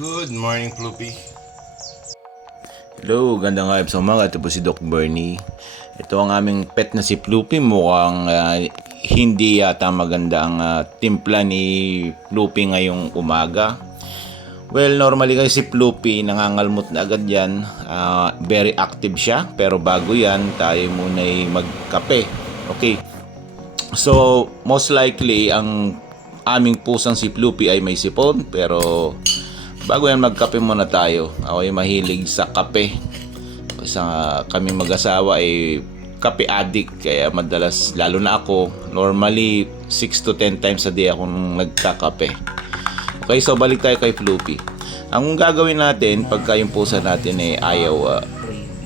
Good morning, Floopy. Hello, gandang hayop sa umaga. Ito po si Doc Bernie. Ito ang aming pet na si Floopy. Mukhang ah, hindi yata maganda ang ah, timpla ni Floopy ngayong umaga. Well, normally kasi si Floopy nangangalmot na agad yan. Ah, very active siya. Pero bago yan, tayo muna ay magkape. Okay. So, most likely, ang aming pusang si Floopy ay may sipon. Pero, bago yan magkape muna tayo. Ako ay mahilig sa kape. Sa kami mag-asawa ay kape addict. Kaya madalas, lalo na ako, normally 6 to 10 times a day akong nagkakape. Okay, so balik tayo kay Floopy. Ang gagawin natin pagka yung pusa natin ay ayaw ah,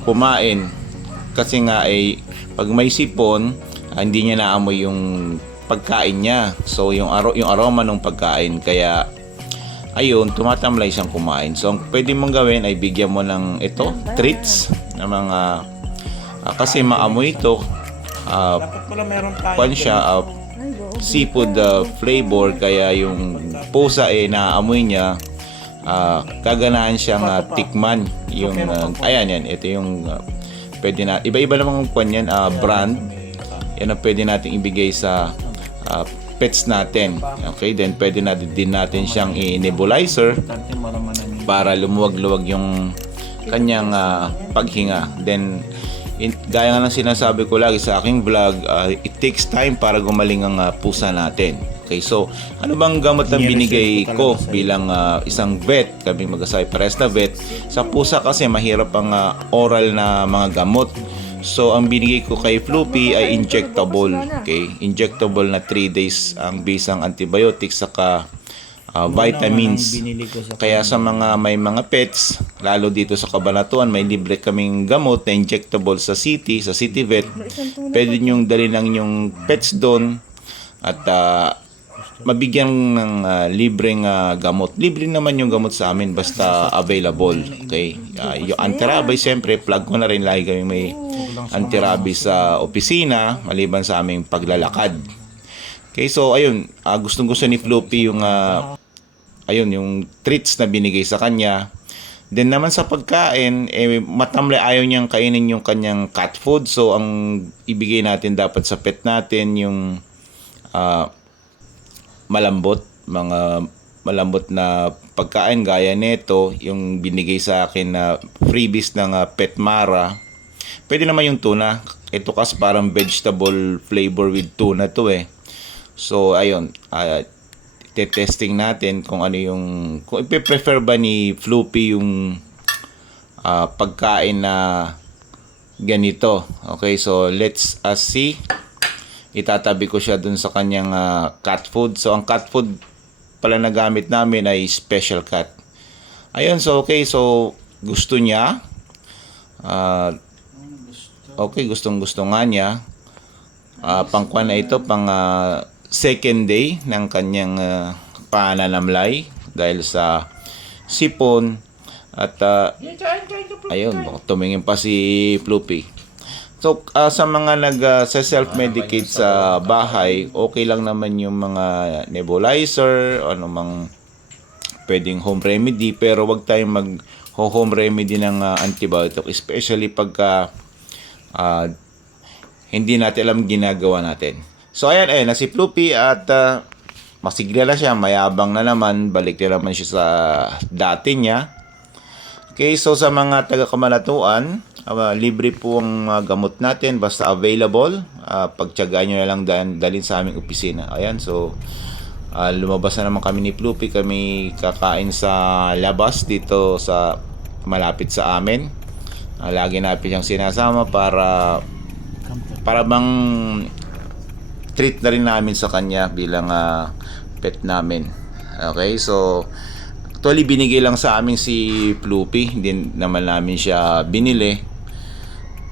kumain kasi nga ay pag may sipon ah, hindi niya naamoy yung pagkain niya. So yung aro yung aroma ng pagkain kaya ayun tumatamlay siyang kumain. So ang pwede mong gawin ay bigyan mo ng ito treats na mga ah, kasi maamoy ito ah, meron tayo. pan siya ah, seafood uh, flavor kaya yung pusa eh naaamoy niya ah, kaganahan siyang ah, tikman yung ah, ayan yan ito yung ah, pwede na iba-iba namang kwan yan ah, brand yan ang pwede natin ibigay sa ah, pets natin okay then pwede natin din natin siyang i-nebulizer para lumuwag-luwag yung kanyang ah, paghinga. Then, in, gaya nga ng sinasabi ko lagi sa aking vlog, ah, it takes time para gumaling ang ah, pusa natin. Okay, so ano bang gamot na binigay ko bilang ah, isang vet, kami mag-asay pares na vet. Sa pusa kasi mahirap ang ah, oral na mga gamot. So ang binigay ko kay Floopy ay injectable. Okay, injectable na 3 days ang bisang antibiotics saka ah, vitamins. Kaya sa mga may mga pets, lalo dito sa Kabanatuan, may libre kaming gamot na injectable sa city, sa city vet. Pwede nyong dali lang yung pets doon at ah, mabigyan ng ah, libreng ah, gamot. Libre naman yung gamot sa amin basta available. Okay? Ah, yung antirabay, siyempre, plug ko na rin lagi kami may antirabay sa opisina maliban sa aming paglalakad. Okay, so ayun, ah, gustong gusto ni Floopy yung ah, ayun, yung treats na binigay sa kanya. Then naman sa pagkain, eh, matamlay ayaw niyang kainin yung kanyang cat food. So, ang ibigay natin dapat sa pet natin yung ah, malambot, mga malambot na pagkain gaya nito, yung binigay sa akin na freebies ng ah, Pet Mara. Pwede naman yung tuna. Ito kasi parang vegetable flavor with tuna to eh. So, ayun. ah, testing natin kung ano yung kung ipe-prefer ba ni Floopy yung ah, pagkain na ganito. Okay, so let's uh, see. Itatabi ko siya dun sa kanyang ah, cat food. So ang cat food pala na gamit namin ay special cat. Ayun, so okay, so gusto niya. Ah, okay, gustong gusto nga niya. Ah, pangkwan na ito, pang ah, second day ng kanyang uh, pananamlay dahil sa sipon at ah, ayun, tumingin pa si Floopy. So, ah, sa mga nag sa self-medicate sa bahay, okay lang naman yung mga nebulizer, ano mang pwedeng home remedy, pero wag tayong mag home remedy ng ah, antibiotic, especially pagka ah, hindi natin alam ginagawa natin. So ayan, eh, na si Floopy at uh, masigla na siya, mayabang na naman, balik na naman siya sa dati niya. Okay, so sa mga taga-kamalatuan, ah, libre po ang ah, gamot natin, basta available. Uh, pagtyagaan nyo na lang dal- dalhin sa aming opisina. Ayan, so ah, lumabas na naman kami ni Floopy, kami kakain sa labas dito sa malapit sa amin. Ah, lagi natin siyang sinasama para para bang treat na rin namin sa kanya bilang ah, pet namin. Okay, so actually binigay lang sa amin si Floopy, hindi naman namin siya binili.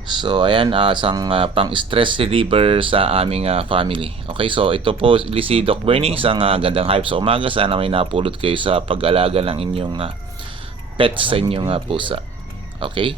So ayan, ah, isang ah, pang stress reliever sa aming ah, family. Okay, so ito po si Doc Bernie, isang ah, gandang hype sa umaga. Sana may napulot kayo sa pag-alaga ng inyong ah, pets sa inyong ah, pusa. Okay?